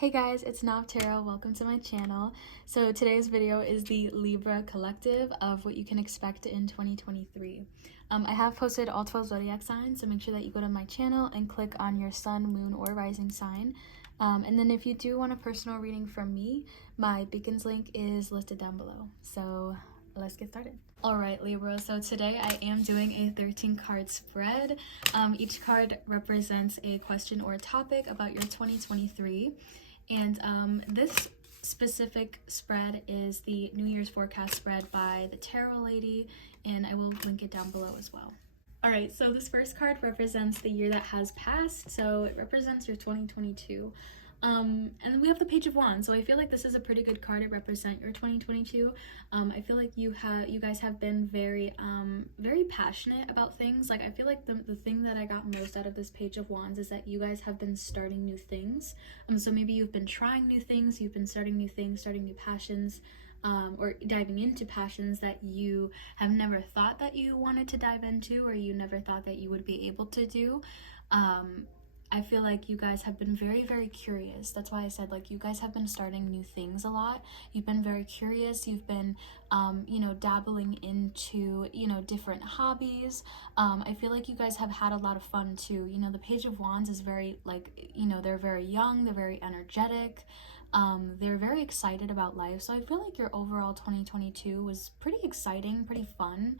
Hey guys, it's Navtara. Welcome to my channel. So today's video is the Libra collective of what you can expect in 2023. I have posted all 12 zodiac signs, so make sure that you go to my channel and click on your sun, moon, or rising sign. And then if you do want a personal reading from me, my beacons link is listed down below. So let's get started. Alright Libra, so today I am doing a 13 card spread. Each card represents a question or a topic about your 2023. And this specific spread is the New Year's forecast spread by the Tarot Lady, and I will link it down below as well. Alright, so this first card represents the year that has passed, so it represents your 2022. And we have the Page of Wands, so I feel like this is a pretty good card to represent your 2022. I feel like you guys have been very passionate about things. Like, I feel like the thing that I got most out of this Page of Wands is that you guys have been starting new things. So maybe you've been trying new things, you've been starting new things, starting new passions, or diving into passions that you have never thought that you wanted to dive into, or you never thought that you would be able to do. I feel like you guys have been very curious. That's why I said, like, you guys have been starting new things a lot. You've been very curious. You've been, dabbling into, different hobbies. I feel like you guys have had a lot of fun too. The Page of Wands is very, like, they're very young. They're very energetic. They're very excited about life. So I feel like your overall 2022 was pretty exciting, pretty fun,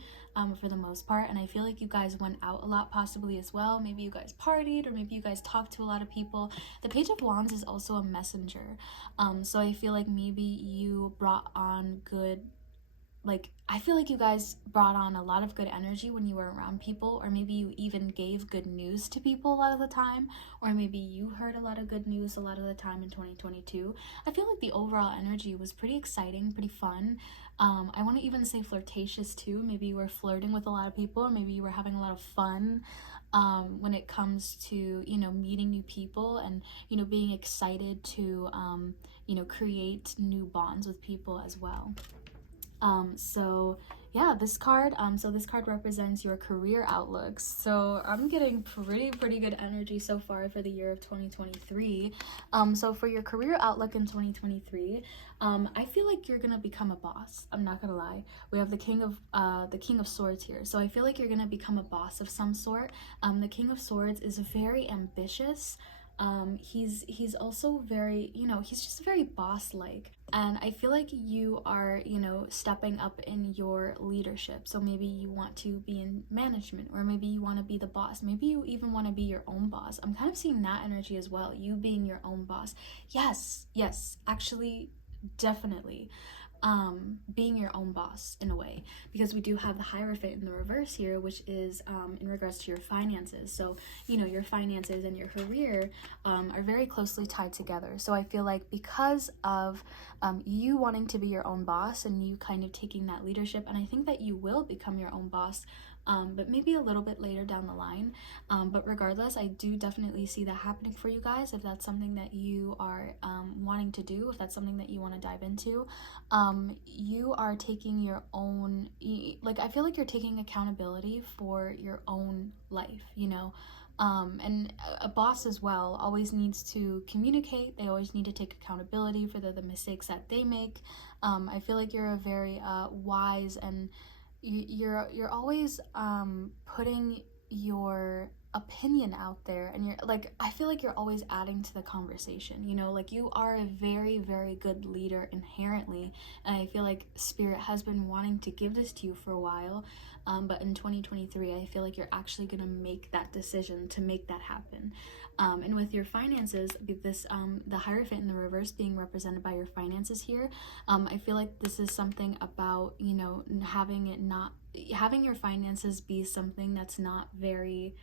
for the most part. And I feel like you guys went out a lot possibly as well. Maybe you guys partied, or maybe you guys talked to a lot of people. The Page of Wands is also a messenger. So I feel like maybe you brought on good, I feel like you guys brought on a lot of good energy when you were around people, or maybe you even gave good news to people a lot of the time, or maybe you heard a lot of good news a lot of the time in 2022. I feel like the overall energy was pretty exciting, pretty fun. I want to even say flirtatious too. Maybe you were flirting with a lot of people, or maybe you were having a lot of fun when it comes to, meeting new people and, being excited to, create new bonds with people as well. So yeah, this card represents your career outlooks. So I'm getting pretty good energy so far for the year of 2023. So for your career outlook in 2023, I feel like you're gonna become a boss. I'm not gonna lie. We have the King of Swords here. So I feel like you're gonna become a boss of some sort. The King of Swords is very ambitious. He's also very, he's just very boss-like. And I feel like you are, stepping up in your leadership. So maybe you want to be in management, or maybe you want to be the boss. Maybe you even want to be your own boss. I'm kind of seeing that energy as well, you being your own boss. Yes, actually, definitely. Being your own boss in a way, because we do have the Hierophant in the reverse here, which is in regards to your finances. So your finances and your career are very closely tied together. So I feel like because of you wanting to be your own boss and you kind of taking that leadership, and I think that you will become your own boss, but maybe a little bit later down the line. But regardless, I do definitely see that happening for you guys. If that's something that you are wanting to do, if that's something that you want to dive into, you are taking your own, I feel like you're taking accountability for your own life, and a boss as well always needs to communicate. They always need to take accountability for the mistakes that they make. I feel like you're a very wise, and you're always putting your opinion out there, and I feel like you're always adding to the conversation, you are a very good leader inherently, and I feel like Spirit has been wanting to give this to you for a while, but in 2023 I feel like you're actually gonna make that decision to make that happen. And with your finances, this the Hierophant in the reverse being represented by your finances here, I feel like this is something about having your finances be something that's not very,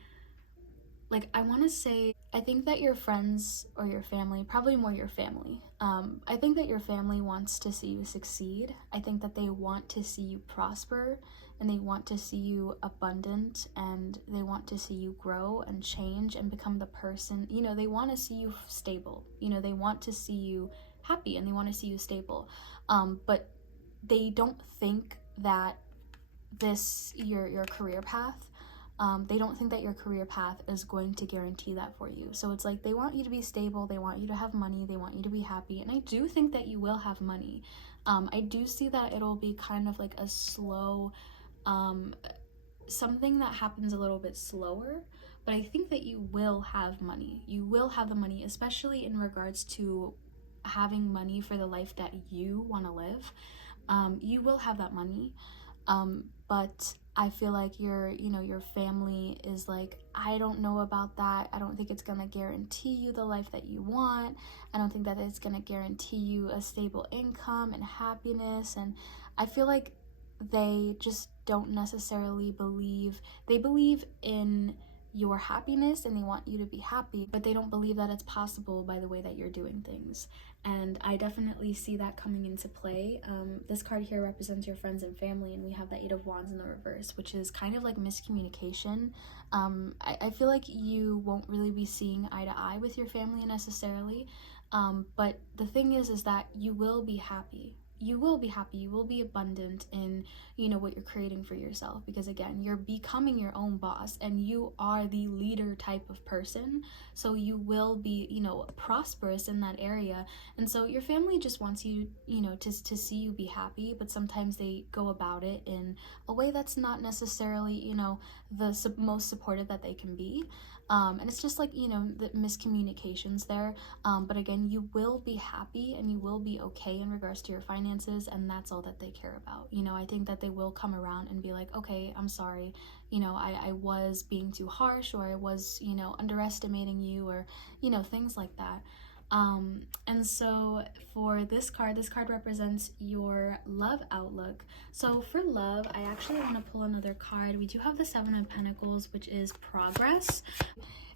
I want to say, I think that your friends or your family, probably more your family, I think that your family wants to see you succeed. I think that they want to see you prosper, and they want to see you abundant, and they want to see you grow and change and become the person, they want to see you stable, they want to see you happy, and they want to see you stable, but they don't think that your career path They don't think that your career path is going to guarantee that for you. So it's like they want you to be stable, they want you to have money, they want you to be happy, and I do think that you will have money. I do see that it'll be kind of like a slow, something that happens a little bit slower, but I think that you will have money. You will have the money, especially in regards to having money for the life that you want to live. You will have that money, but I feel like your family is like, I don't know about that. I don't think it's gonna guarantee you the life that you want. I don't think that it's gonna guarantee you a stable income and happiness. And I feel like they just don't necessarily believe, they believe in your happiness and they want you to be happy, but they don't believe that it's possible by the way that you're doing things. And I definitely see that coming into play. This card here represents your friends and family, and we have the Eight of Wands in the reverse, which is kind of like miscommunication. I feel like you won't really be seeing eye to eye with your family necessarily, but the thing is that you will be happy. You will be happy, you will be abundant in what you're creating for yourself, because again, you're becoming your own boss and you are the leader type of person, so you will be prosperous in that area. And so your family just wants you to see you be happy, but sometimes they go about it in a way that's not necessarily the most supportive that they can be. And it's just like the miscommunications there, but again, you will be happy and you will be okay in regards to your finances, and that's all that they care about. I think that they will come around and be like, okay, I'm sorry, I was being too harsh, or I was underestimating you, or things like that. And so for this card represents your love outlook. So for love, I actually want to pull another card. We do have the Seven of Pentacles, which is progress.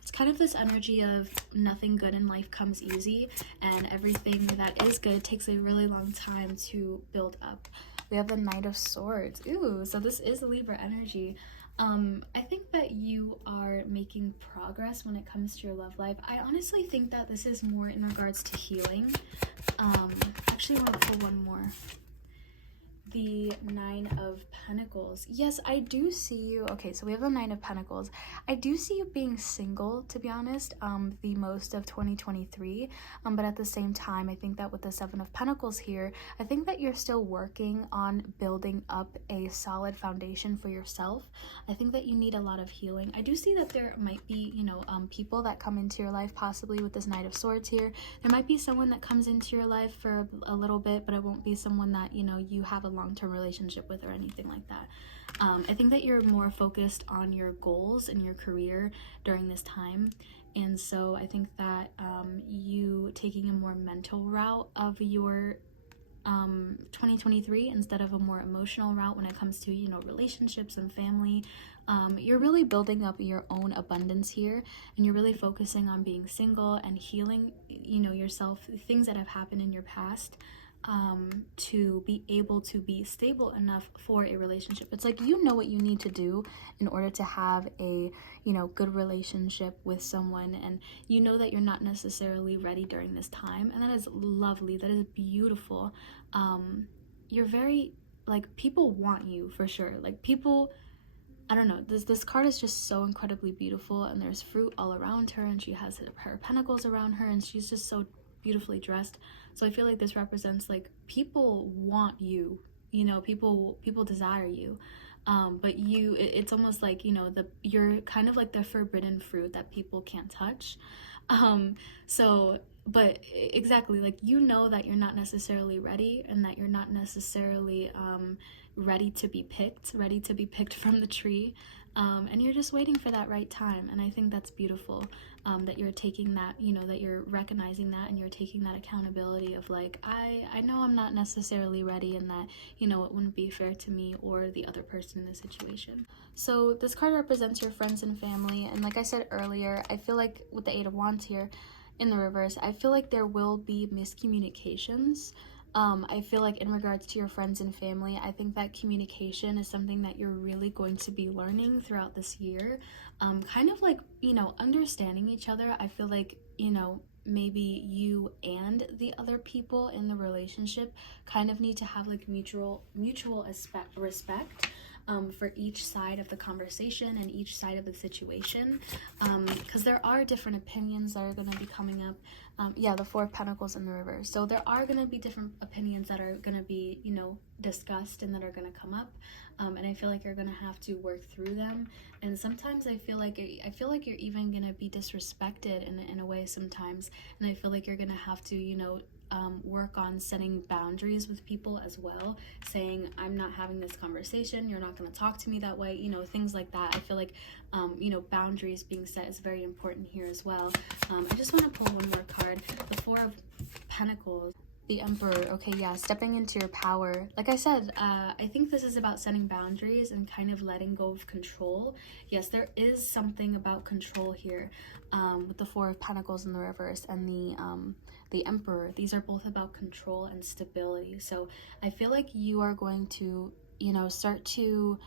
It's kind of this energy of nothing good in life comes easy, and everything that is good takes a really long time to build up. We have the Knight of Swords. Ooh, so this is Libra energy. I think that you are making progress when it comes to your love life. I honestly think that this is more in regards to healing. Actually, I want to pull one more. The Nine of Pentacles. Yes, I do see you. Okay, so we have the Nine of Pentacles. I do see you being single, to be honest, the most of 2023. But at the same time, I think that with the Seven of Pentacles here, I think that you're still working on building up a solid foundation for yourself. I think that you need a lot of healing. I do see that there might be, people that come into your life, possibly with this Knight of Swords here. There might be someone that comes into your life for a little bit, but it won't be someone that, you have a long-term relationship with or anything like that. I think that you're more focused on your goals and your career during this time, and so I think that you taking a more mental route of your 2023 instead of a more emotional route when it comes to relationships and family. You're really building up your own abundance here, and you're really focusing on being single and healing yourself, things that have happened in your past, to be able to be stable enough for a relationship. It's like what you need to do in order to have a good relationship with someone, and that you're not necessarily ready during this time, and that is lovely, that is beautiful. You're very, like, people want you for sure. Like, people, I don't know, this card is just so incredibly beautiful, and there's fruit all around her, and she has her pentacles around her, and she's just so beautifully dressed. So I feel like this represents, like, people want you, people desire you, but it's almost like you're kind of like the forbidden fruit that people can't touch. So but exactly, like, that you're not necessarily ready, and that you're not necessarily ready to be picked from the tree, and you're just waiting for that right time. And I think that's beautiful, that you're taking that, that you're recognizing that, and you're taking that accountability of, like, I know I'm not necessarily ready, and that it wouldn't be fair to me or the other person in this situation. So this card represents your friends and family, and like I said earlier, I feel like with the Eight of Wands here in the reverse, I feel like there will be miscommunications. I feel like in regards to your friends and family, I think that communication is something that you're really going to be learning throughout this year. Kind of like, understanding each other. I feel like, maybe you and the other people in the relationship kind of need to have, like, mutual respect. for each side of the conversation and each side of the situation, because there are different opinions that are going to be coming up. Yeah, the Four of Pentacles in the reverse. So there are going to be different opinions that are going to be, you know, discussed and that are going to come up. And I feel like you're going to have to work through them. And sometimes I feel like you're even going to be disrespected in a way sometimes. And I feel like you're going to have to, you know, work on setting boundaries with people as well, saying, I'm not having this conversation, you're not going to talk to me that way, you know, things like that. I feel like, you know, boundaries being set is very important here as well. I just want to pull one more card. The Four of Pentacles. The Emperor. Okay, yeah, stepping into your power. Like I said, I think this is about setting boundaries and kind of letting go of control. Yes, there is something about control here, with the Four of Pentacles in the reverse and the Emperor. These are both about control and stability. So I feel like you are going to, you know, start to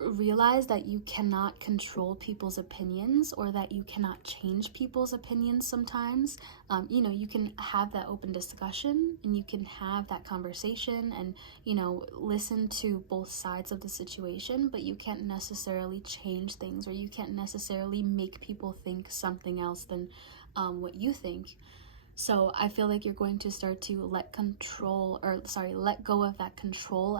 realize that you cannot control people's opinions, or that you cannot change people's opinions sometimes. You know, you can have that open discussion and you can have that conversation and, you know, listen to both sides of the situation, but you can't necessarily change things, or you can't necessarily make people think something else than what you think. So I feel like you're going to start to let go of that control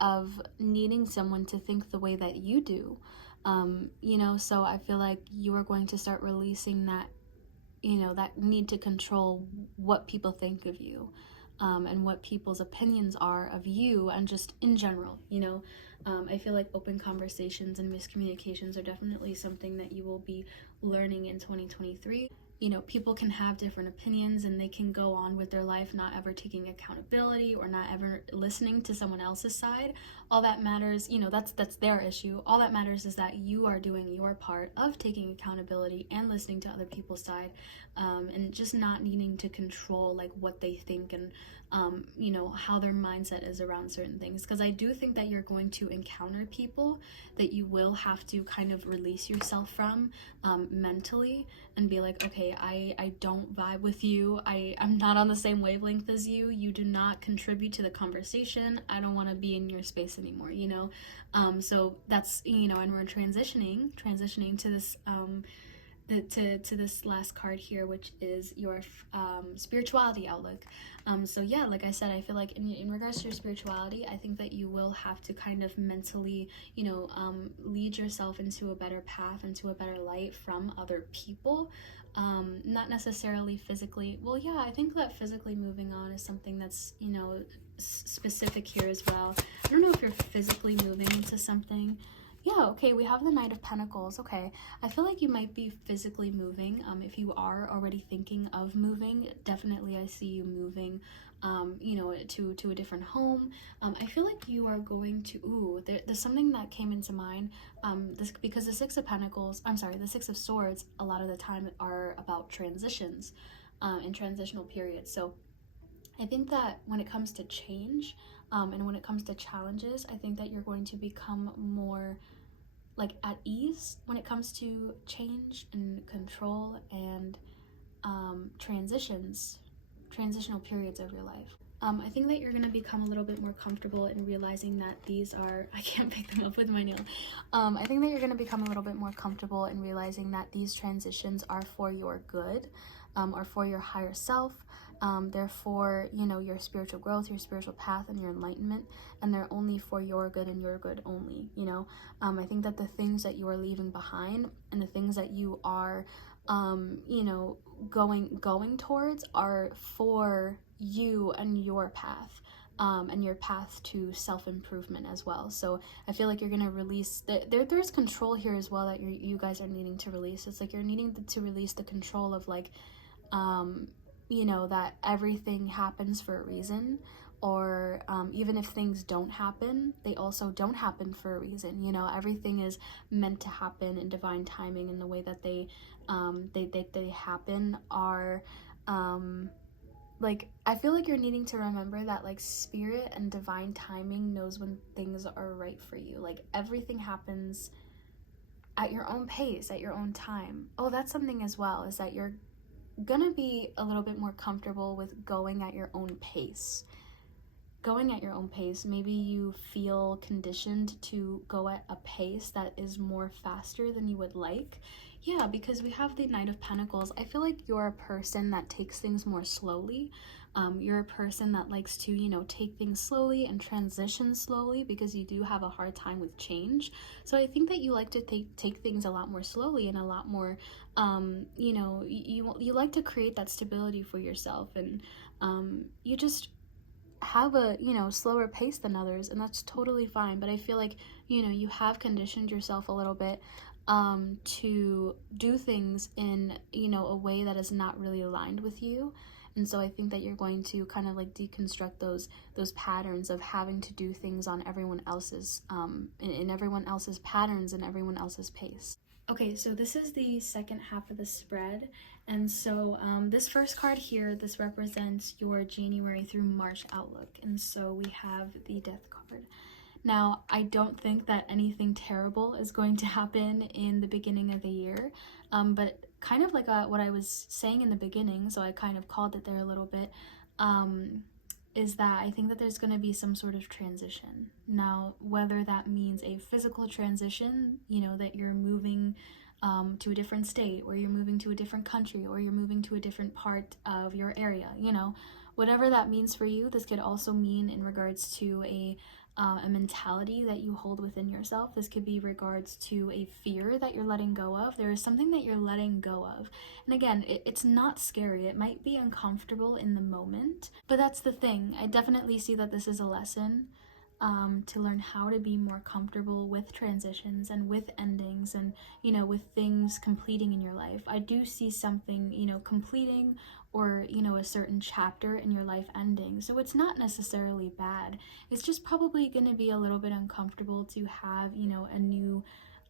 of needing someone to think the way that you do. You know, so I feel like you are going to start releasing that, you know, that need to control what people think of you, and what people's opinions are of you, and just in general, you know. I feel like open conversations and miscommunications are definitely something that you will be learning in 2023. You know, people can have different opinions and they can go on with their life not ever taking accountability or not ever listening to someone else's side. All that matters, you know, that's their issue. All that matters is that you are doing your part of taking accountability and listening to other people's side, and just not needing to control like what they think and you know, how their mindset is around certain things. Because I do think that you're going to encounter people that you will have to kind of release yourself from, mentally, and be like, okay, I don't vibe with you. I'm not on the same wavelength as you. You do not contribute to the conversation. I don't want to be in your space anymore, you know? So that's, you know, and we're transitioning to this, to this last card here, which is your spirituality outlook. So yeah, like I said, I feel like in regards to your spirituality, I think that you will have to kind of mentally, you know, lead yourself into a better path, into a better light from other people. Not necessarily physically. Well, yeah, I think that physically moving on is something that's, you know, specific here as well. I don't know if you're physically moving into something. Yeah, okay, we have the Knight of Pentacles. Okay, I feel like you might be physically moving. If you are already thinking of moving, definitely I see you moving, you know, to a different home. I feel like you are going to, there's something that came into mind, because the Six of Swords, a lot of the time are about transitions, and transitional periods. So I think that when it comes to change, and when it comes to challenges, I think that you're going to become more like at ease when it comes to change and control and transitional periods of your life. I think that you're going to become a little bit more comfortable in realizing that these are, I can't pick them up with my nail. I think that you're going to become a little bit more comfortable in realizing that these transitions are for your good, are for your higher self. They're for, you know, your spiritual growth, your spiritual path, and your enlightenment, and they're only for your good and your good only, you know. I think that the things that you are leaving behind and the things that you are, you know, going towards are for you and your path, and your path to self-improvement as well. So I feel like you're gonna release there's control here as well that you guys are needing to release. It's like you're needing to release the control of like, you know, that everything happens for a reason, or even if things don't happen, they also don't happen for a reason. You know, everything is meant to happen in divine timing, and the way that they happen are, like, I feel like you're needing to remember that like spirit and divine timing knows when things are right for you. Like everything happens at your own pace, at your own time. Oh, that's something as well, is that you're gonna be a little bit more comfortable with going at your own pace, going at your own pace. Maybe you feel conditioned to go at a pace that is more faster than you would like. Yeah, because we have the Knight of Pentacles. I feel like you're a person that takes things more slowly. You're a person that likes to, you know, take things slowly and transition slowly because you do have a hard time with change. So I think that you like to take things a lot more slowly and a lot more, you know, you like to create that stability for yourself, and you just have a, you know, slower pace than others, and that's totally fine. But I feel like, you know, you have conditioned yourself a little bit to do things in, you know, a way that is not really aligned with you. And so I think that you're going to kind of like deconstruct those patterns of having to do things on everyone else's in everyone else's patterns and everyone else's pace. Okay, so this is the second half of the spread, and so this first card here, this represents your January through March outlook, and so we have the Death card. Now, I don't think that anything terrible is going to happen in the beginning of the year, but kind of like what I was saying in the beginning, so I kind of called it there a little bit, is that I think that there's going to be some sort of transition. Now, whether that means a physical transition, you know, that you're moving to a different state, or you're moving to a different country, or you're moving to a different part of your area, you know, whatever that means for you. This could also mean in regards to a mentality that you hold within yourself. This could be regards to a fear that you're letting go of. There is something that you're letting go of. And again, it's not scary. It might be uncomfortable in the moment, but that's the thing. I definitely see that this is a lesson to learn how to be more comfortable with transitions and with endings, and, you know, with things completing in your life. I do see something, you know, completing, or, you know, a certain chapter in your life ending. So it's not necessarily bad. It's just probably going to be a little bit uncomfortable to have, you know, a new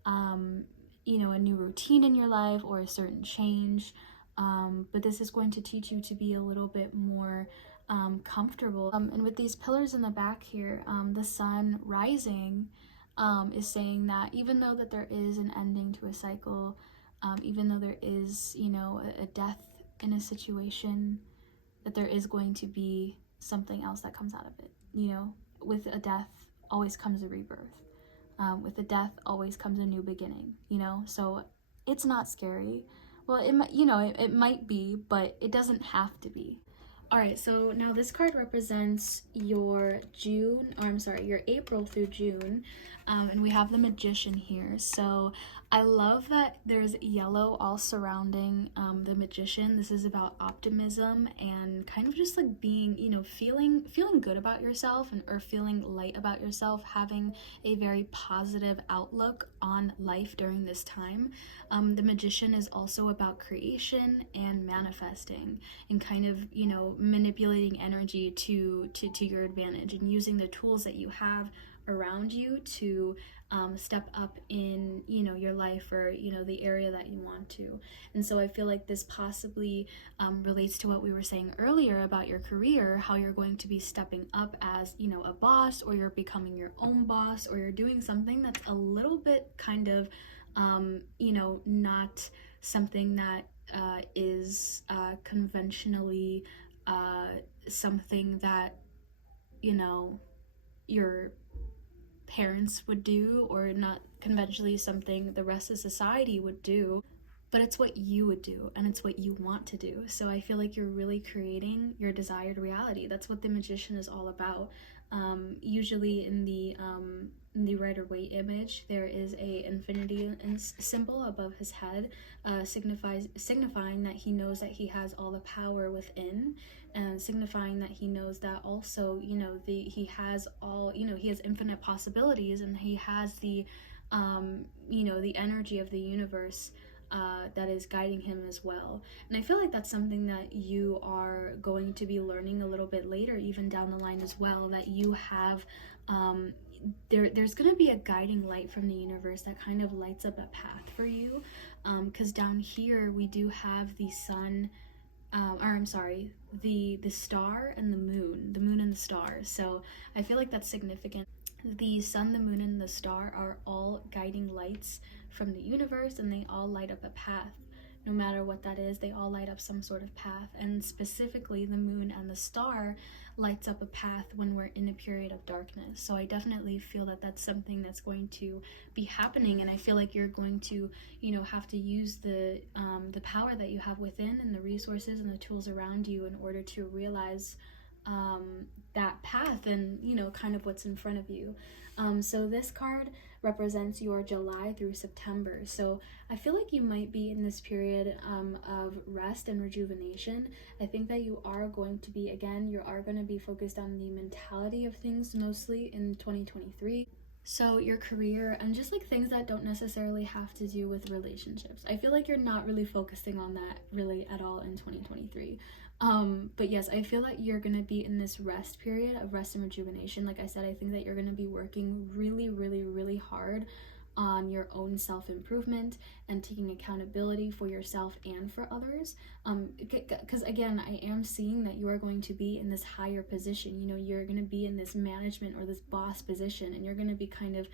routine in your life, or a certain change. But this is going to teach you to be a little bit more comfortable. And with these pillars in the back here, the sun rising is saying that even though that there is an ending to a cycle, even though there is, you know, a death in a situation, that there is going to be something else that comes out of it. You know, with a death always comes a rebirth. With a death always comes a new beginning, you know? So it's not scary. Well, it might, you know, it might be, but it doesn't have to be. All right, so now this card represents your your April through June, and we have the Magician here. So I love that there's yellow all surrounding the Magician. This is about optimism and kind of just like being, you know, feeling good about yourself, or feeling light about yourself, having a very positive outlook on life during this time. The Magician is also about creation and manifesting, and kind of, you know, manipulating energy to your advantage, and using the tools that you have around you to step up in, you know, your life, or, you know, the area that you want to. And so I feel like this possibly relates to what we were saying earlier about your career, how you're going to be stepping up as, you know, a boss, or you're becoming your own boss, or you're doing something that's a little bit kind of you know, not something that is conventionally something that, you know, your parents would do, or not conventionally something the rest of society would do, but it's what you would do, and it's what you want to do. So I feel like you're really creating your desired reality. That's what the Magician is all about. Usually in the Rider-Waite image, there is a infinity symbol above his head, signifying that he knows that he has all the power within, and signifying that he knows that also, you know, he has all, you know, he has infinite possibilities, and he has the you know, the energy of the universe that is guiding him as well. And I feel like that's something that you are going to be learning a little bit later, even down the line as well, that you have there's going to be a guiding light from the universe that kind of lights up a path for you, because down here we do have the sun, the star and the moon and the star. So I feel like that's significant. The sun, the moon, and the star are all guiding lights from the universe, and they all light up a path. no matter what that is, they all light up some sort of path. And specifically, the moon and the star lights up a path when we're in a period of darkness. So I definitely feel that that's something that's going to be happening, and I feel like you're going to, have to use the power that you have within and the resources and the tools around you in order to realize that path and kind of what's in front of you. So this card represents your July through September. So I feel like you might be in this period of rest and rejuvenation. I think that you are going to be, again, you are going to be focused on the mentality of things mostly in 2023. So your career and just like things that don't necessarily have to do with relationships. I feel like you're not really focusing on that really at all in 2023. But yes, I feel that you're gonna be in this rest period of rest and rejuvenation. Like I said, I think that you're gonna be working really, really, really hard on your own self-improvement and taking accountability for yourself and for others, because again, I am seeing that you are going to be in this higher position. You're going to be in this management or this boss position, and you're going to be kind of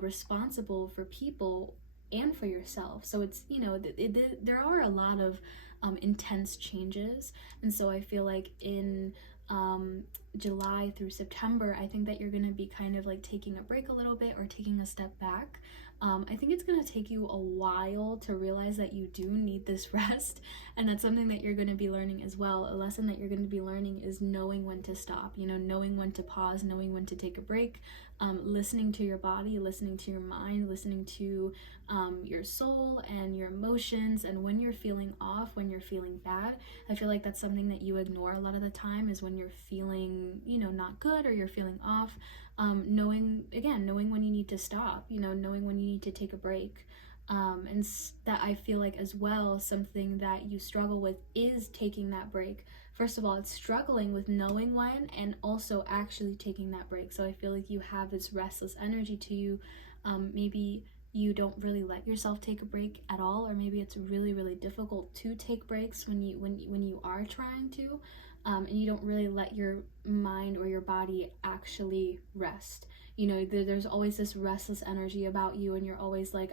responsible for people and for yourself. So it's there are a lot of intense changes, and so I feel like in July through September, I think that you're going to be kind of like taking a break a little bit or taking a step back. I think it's going to take you a while to realize that you do need this rest, and that's something that you're going to be learning as well. A lesson that you're going to be learning is knowing when to stop, knowing when to pause, knowing when to take a break, listening to your body, listening to your mind, listening to your soul and your emotions. And when you're feeling off, when you're feeling bad, I feel like that's something that you ignore a lot of the time, is when you're feeling not good or you're feeling off. Knowing when you need to stop, knowing when you need to take a break. And that I feel like as well, something that you struggle with is taking that break. First of all, it's struggling with knowing when and also actually taking that break. So I feel like you have this restless energy to you. Maybe you don't really let yourself take a break at all, or maybe it's really, really difficult to take breaks when you are trying to, and you don't really let your mind or your body actually rest. There's always this restless energy about you, and you're always like,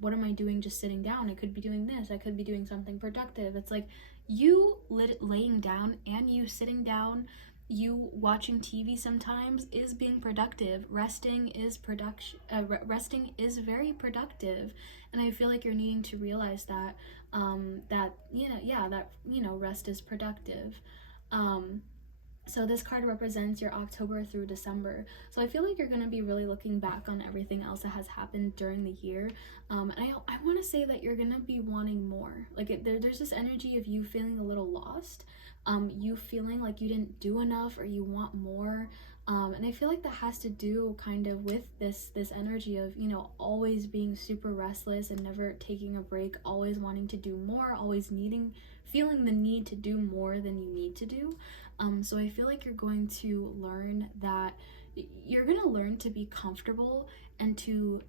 what am I doing just sitting down? I could be doing this, I could be doing something productive. It's like you laying down and you sitting down, you watching TV sometimes is being productive. Resting is resting is very productive, and I feel like you're needing to realize that rest is productive. So this card represents your October through December. So I feel like you're going to be really looking back on everything else that has happened during the year. And I want to say that you're going to be wanting more. Like there's this energy of you feeling a little lost, you feeling like you didn't do enough or you want more. And I feel like that has to do kind of with this energy of, always being super restless and never taking a break, always wanting to do more, always feeling the need to do more than you need to do. So I feel like you're going to learn that you're going to learn to be comfortable and to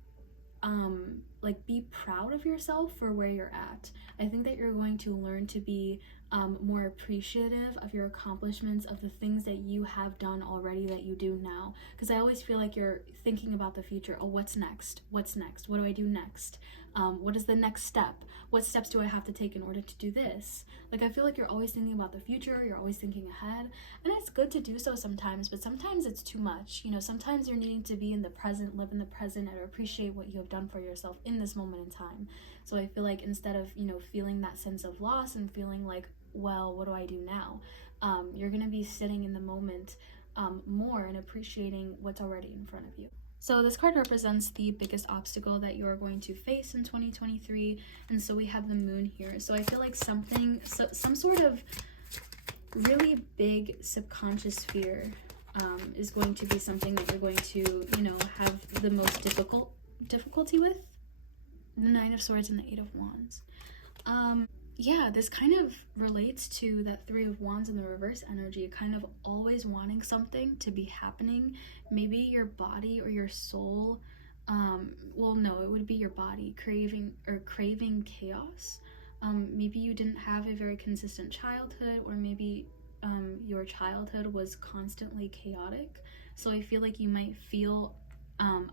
be proud of yourself for where you're at. I think that you're going to learn to be more appreciative of your accomplishments, of the things that you have done already that you do now. Because I always feel like you're thinking about the future. Oh, what's next? What's next? What do I do next? What is the next step? What steps do I have to take in order to do this? Like, I feel like you're always thinking about the future, you're always thinking ahead, and it's good to do so sometimes, but sometimes it's too much. Sometimes you're needing to be in the present, live in the present, and appreciate what you have done for yourself in this moment in time. So I feel like instead of, feeling that sense of loss and feeling like, well, what do I do now? You're going to be sitting in the moment more and appreciating what's already in front of you. So this card represents the biggest obstacle that you're going to face in 2023, and so we have the moon here. So I feel like some sort of really big subconscious fear is going to be something that you're going to, have the most difficulty with. The Nine of Swords and the Eight of Wands. This kind of relates to that Three of Wands in the reverse energy, kind of always wanting something to be happening. Maybe your body or your soul, it would be your body craving chaos. Maybe you didn't have a very consistent childhood, or maybe your childhood was constantly chaotic. So I feel like you might feel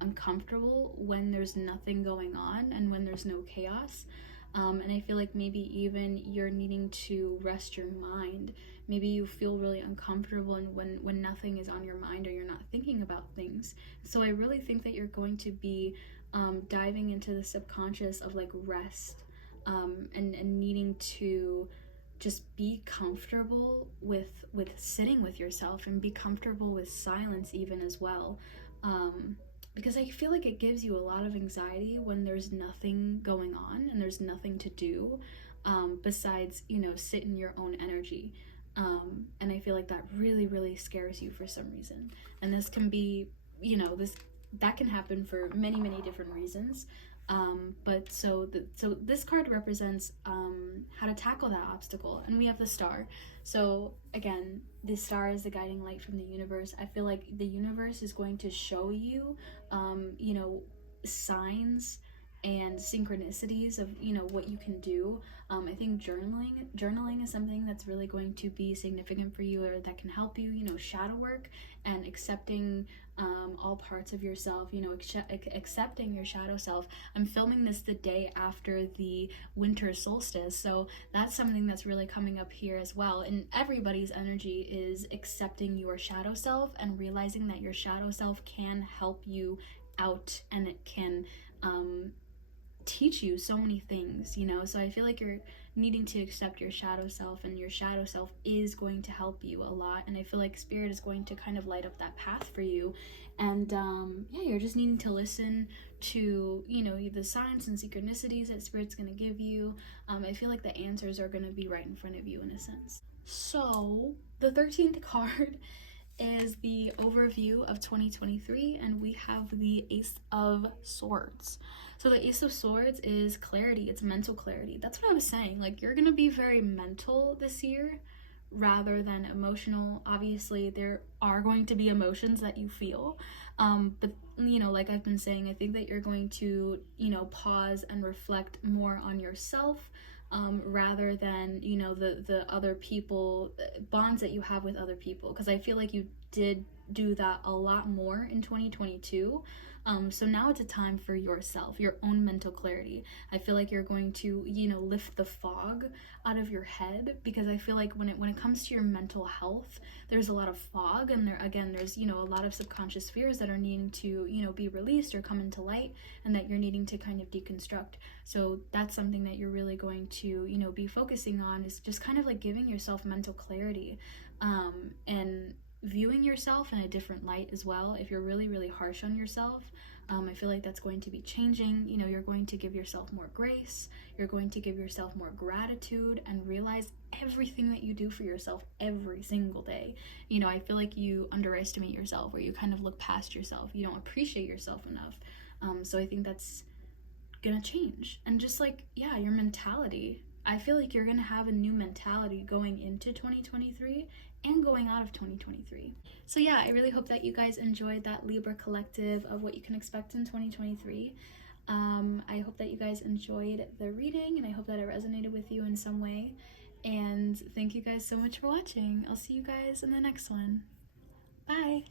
uncomfortable when there's nothing going on and when there's no chaos. And I feel like maybe even you're needing to rest your mind. Maybe you feel really uncomfortable and when nothing is on your mind or you're not thinking about things. So I really think that you're going to be diving into the subconscious of like rest, and needing to just be comfortable with sitting with yourself and be comfortable with silence even as well. Because I feel like it gives you a lot of anxiety when there's nothing going on and there's nothing to do, besides, sit in your own energy. And I feel like that really, really scares you for some reason. And this can be, that can happen for many, many different reasons. But so this card represents how to tackle that obstacle, and we have the star. So again, the star is the guiding light from the universe. I feel like the universe is going to show you, signs and synchronicities of what you can do. I think journaling is something that's really going to be significant for you, or that can help you. Shadow work and accepting all parts of yourself, accepting your shadow self. I'm filming this the day after the winter solstice, so that's something that's really coming up here as well. And everybody's energy is accepting your shadow self and realizing that your shadow self can help you out, and it can teach you so many things. So I feel like you're needing to accept your shadow self, and your shadow self is going to help you a lot, and I feel like spirit is going to kind of light up that path for you. And you're just needing to listen to the signs and synchronicities that spirit's going to give you. I feel like the answers are going to be right in front of you in a sense. So the 13th card is the overview of 2023, and we have the Ace of Swords. So the Ace of Swords is clarity. It's mental clarity. That's what I was saying. Like, you're gonna be very mental this year rather than emotional. Obviously there are going to be emotions that you feel, but like I've been saying, I think that you're going to pause and reflect more on yourself, rather than the other people, bonds that you have with other people, because I feel like you did do that a lot more in 2022. So now it's a time for yourself, your own mental clarity. I feel like you're going to lift the fog out of your head, because I feel like when it comes to your mental health, there's a lot of fog, and there's a lot of subconscious fears that are needing to be released or come into light, and that you're needing to kind of deconstruct. So that's something that you're really going to be focusing on, is just kind of like giving yourself mental clarity, and viewing yourself in a different light as well. If you're really, really harsh on yourself, I feel like that's going to be changing. You're going to give yourself more grace, you're going to give yourself more gratitude, and realize everything that you do for yourself every single day. I feel like you underestimate yourself, or you kind of look past yourself, you don't appreciate yourself enough. So I think that's gonna change. And just like, your mentality, I feel like you're gonna have a new mentality going into 2023 and going out of 2023. So I really hope that you guys enjoyed that Libra collective of what you can expect in 2023. I hope that you guys enjoyed the reading, and I hope that it resonated with you in some way. And thank you guys so much for watching. I'll see you guys in the next one. Bye!